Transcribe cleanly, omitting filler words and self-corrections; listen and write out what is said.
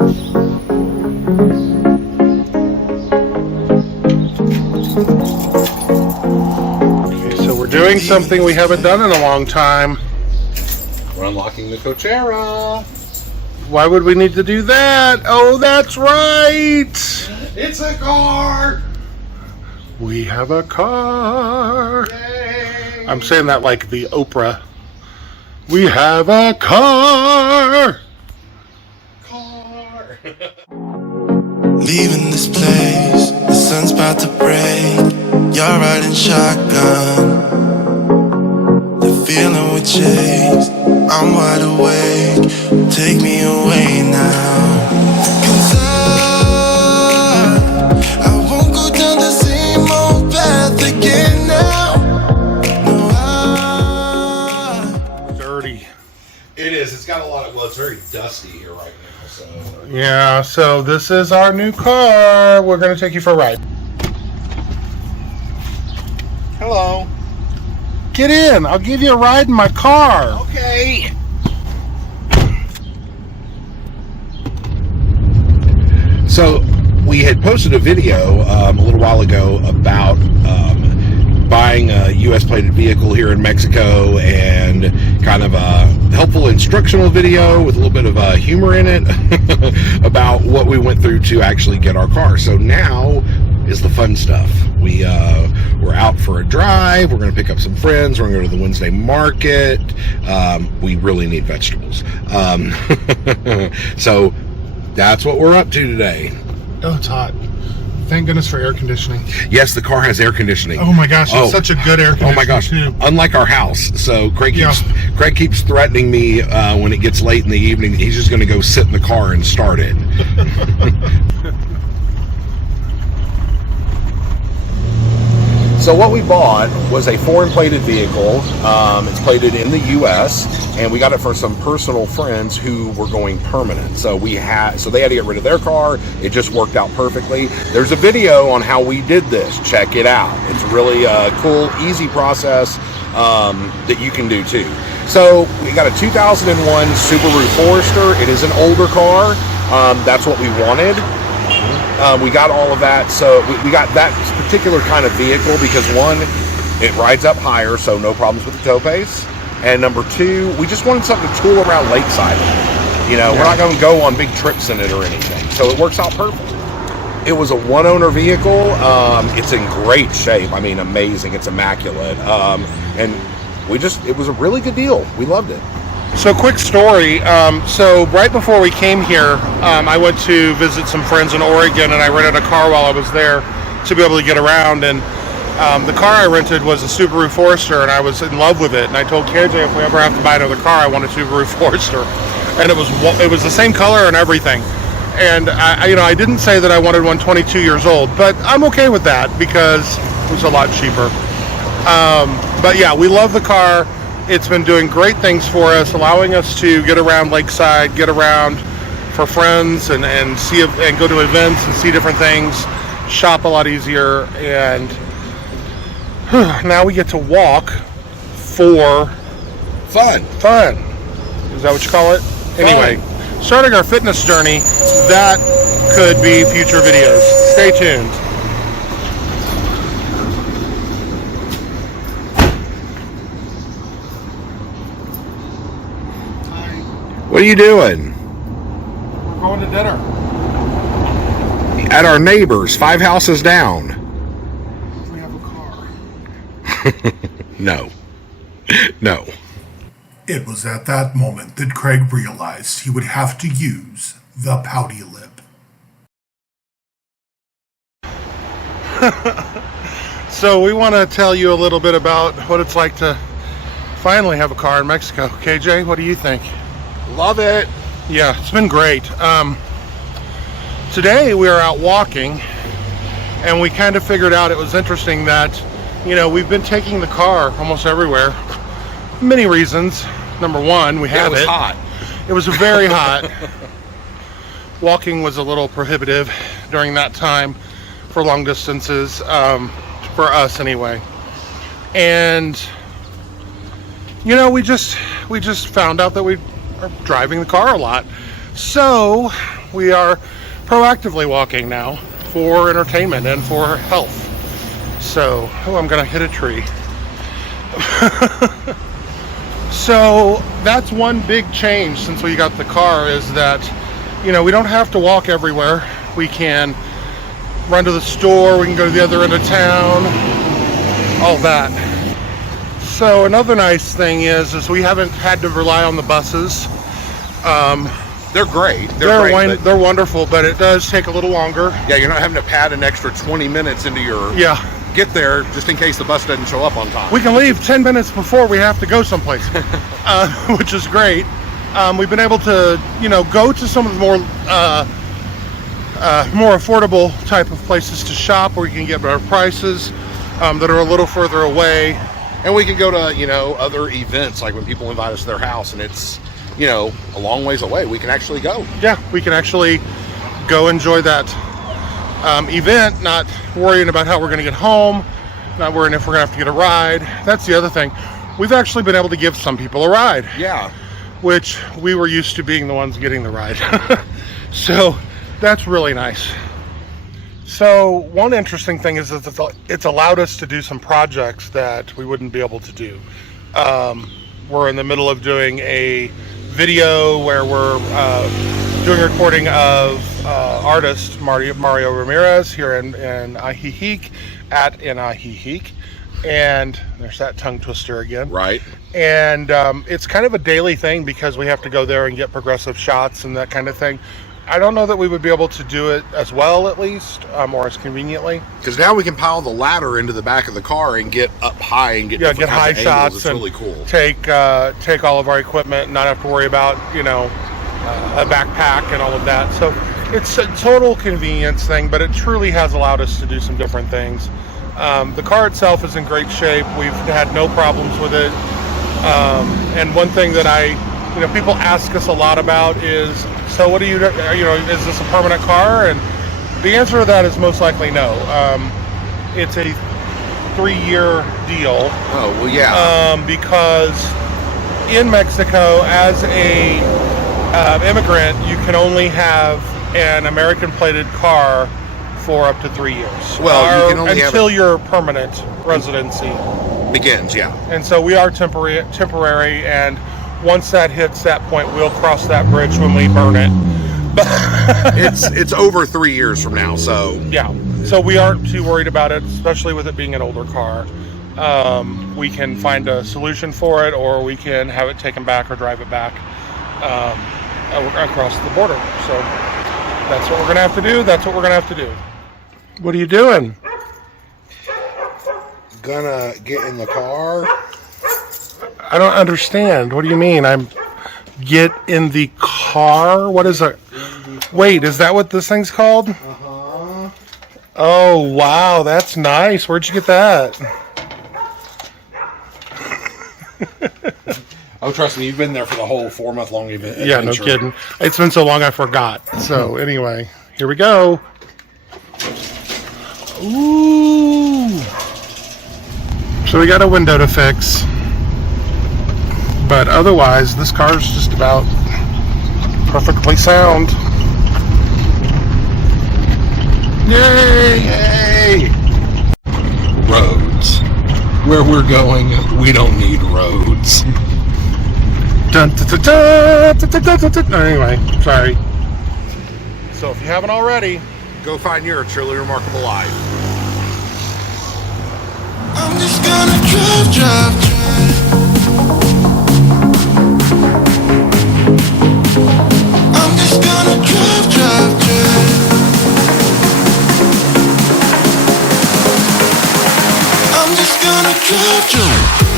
Okay, so we're doing something we haven't done in a long time. We're unlocking the Coachera. Why would we need to do that? Oh, that's right. It's a car. We have a car. Yay. I'm saying that like the Oprah. We have a car. Car. Leaving this place, the sun's about to break. You're riding shotgun. The feeling we chase, I'm wide awake. Take me away now. 'Cause I won't go down the same old path again now. No, Dirty. It is. It's got a lot of, well, it's very dusty here right now, so. Yeah, so this is our new car. We're going to take you for a ride. Hello. Get in. I'll give you a ride in my car. Okay. So we had posted a video a little while ago about buying a U.S. plated vehicle here in Mexico, and kind of a helpful instructional video with a little bit of humor in it about what we went through to actually get our car. So now is the fun stuff. We're out for a drive. We're going to pick up some friends. We're going to go to the Wednesday market. We really need vegetables. So that's what we're up to today. Oh, it's hot. Thank goodness for air conditioning. Yes, the car has air conditioning. Oh my gosh, it's such a good air conditioning. Oh my gosh, too. Unlike our house. So Craig keeps threatening me when it gets late in the evening. He's just going to go sit in the car and start it. So what we bought was a foreign plated vehicle. It's plated in the U.S. and we got it for some personal friends who were going permanent. So they had to get rid of their car. It just worked out perfectly. There's a video on how we did this. Check it out. It's really a cool, easy process that you can do too. So we got a 2001 Subaru Forester. It is an older car. That's what we wanted. We got all of that, so we got that particular kind of vehicle because one, it rides up higher, so no problems with the tow pace, and number two, we just wanted something to tool around lakeside. You know, we're not going to go on big trips in it or anything, so it works out perfect. It was a one-owner vehicle. It's in great shape. I mean, amazing. It's immaculate, and it was a really good deal. We loved it. So quick story, so right before we came here, I went to visit some friends in Oregon, and I rented a car while I was there to be able to get around, and the car I rented was a Subaru Forester, and I was in love with it, and I told KJ if we ever have to buy another car, I want a Subaru Forester, and it was the same color and everything, and I didn't say that I wanted one 22 years old, but I'm okay with that because it was a lot cheaper. But yeah, we love the car. It's been doing great things for us, allowing us to get around lakeside, get around for friends, and go to events and see different things, shop a lot easier, and now we get to walk for Fun. Is that what you call it? Anyway, starting our fitness journey, that could be future videos. Stay tuned. What are you doing? We're going to dinner. At our neighbors, 5 houses down. We have a car. No. It was at that moment that Craig realized he would have to use the pouty lip. So we want to tell you a little bit about what it's like to finally have a car in Mexico. KJ, what do you think? Love it. Yeah, it's been great. Today we are out walking, and we kind of figured out it was interesting that, we've been taking the car almost everywhere. Many reasons. Number one, it was hot. It was very hot. Walking was a little prohibitive during that time for long distances, for us anyway. And we just found out that we are driving the car a lot. So we are proactively walking now for entertainment and for health. So, oh, I'm gonna hit a tree. So that's one big change since we got the car, is that, you know, we don't have to walk everywhere. We can run to the store, we can go to the other end of town, all that. So another nice thing is we haven't had to rely on the buses. They're great. They're wonderful, but it does take a little longer. Yeah, you're not having to pad an extra 20 minutes into your get there just in case the bus doesn't show up on time. We can leave 10 minutes before we have to go someplace, which is great. We've been able to, you know, go to some of the more affordable type of places to shop where you can get better prices that are a little further away. And we can go to, you know, other events, like when people invite us to their house and it's, you know, a long ways away. We can actually go. Yeah, we can actually go enjoy that event, not worrying about how we're going to get home, not worrying if we're going to have to get a ride. That's the other thing. We've actually been able to give some people a ride. Yeah. Which we were used to being the ones getting the ride. So that's really nice. So one interesting thing is that it's allowed us to do some projects that we wouldn't be able to do. We're in the middle of doing a video where we're doing a recording of artist Mario Ramirez here in Ajijic, at Ajijic, and there's that tongue twister again. Right. And it's kind of a daily thing because we have to go there and get progressive shots and that kind of thing. I don't know that we would be able to do it as well, at least, or as conveniently. Because now we can pile the ladder into the back of the car and get up high and get high shots. It's really cool. Take all of our equipment and not have to worry about, you know, a backpack and all of that. So it's a total convenience thing, but it truly has allowed us to do some different things. The car itself is in great shape. We've had no problems with it. And one thing that people ask us a lot about is, so what do you know, is this a permanent car? And the answer to that is most likely no. It's a 3-year deal. Oh, well, yeah. Because in Mexico, as a immigrant, you can only have an American plated car for up to 3 years. Well, you can only until your permanent residency begins, yeah. And so we are temporary, and once that hits that point, we'll cross that bridge when we burn it. But it's over 3 years from now, so yeah. So we aren't too worried about it, especially with it being an older car. We can find a solution for it, or we can have it taken back or drive it back across the border. So that's what we're gonna have to do. That's what we're gonna have to do. What are you doing? Gonna get in the car. I don't understand. What do you mean? Get in the car? What is it? Wait, is that what this thing's called? Uh-huh. Oh, wow, that's nice. Where'd you get that? Oh, trust me, you've been there for the whole 4-month-long event. Yeah, no kidding. It's been so long I forgot. So anyway, here we go. Ooh. So we got a window to fix. But otherwise, this car's just about perfectly sound. Yay! Yay! Roads. Where we're going, we don't need roads. Dun, dun, dun, dun, dun, dun, dun, dun, dun. Anyway, sorry. So if you haven't already, go find your truly remarkable life. I'm just gonna drive. I'm just gonna drive. I'm just gonna drive.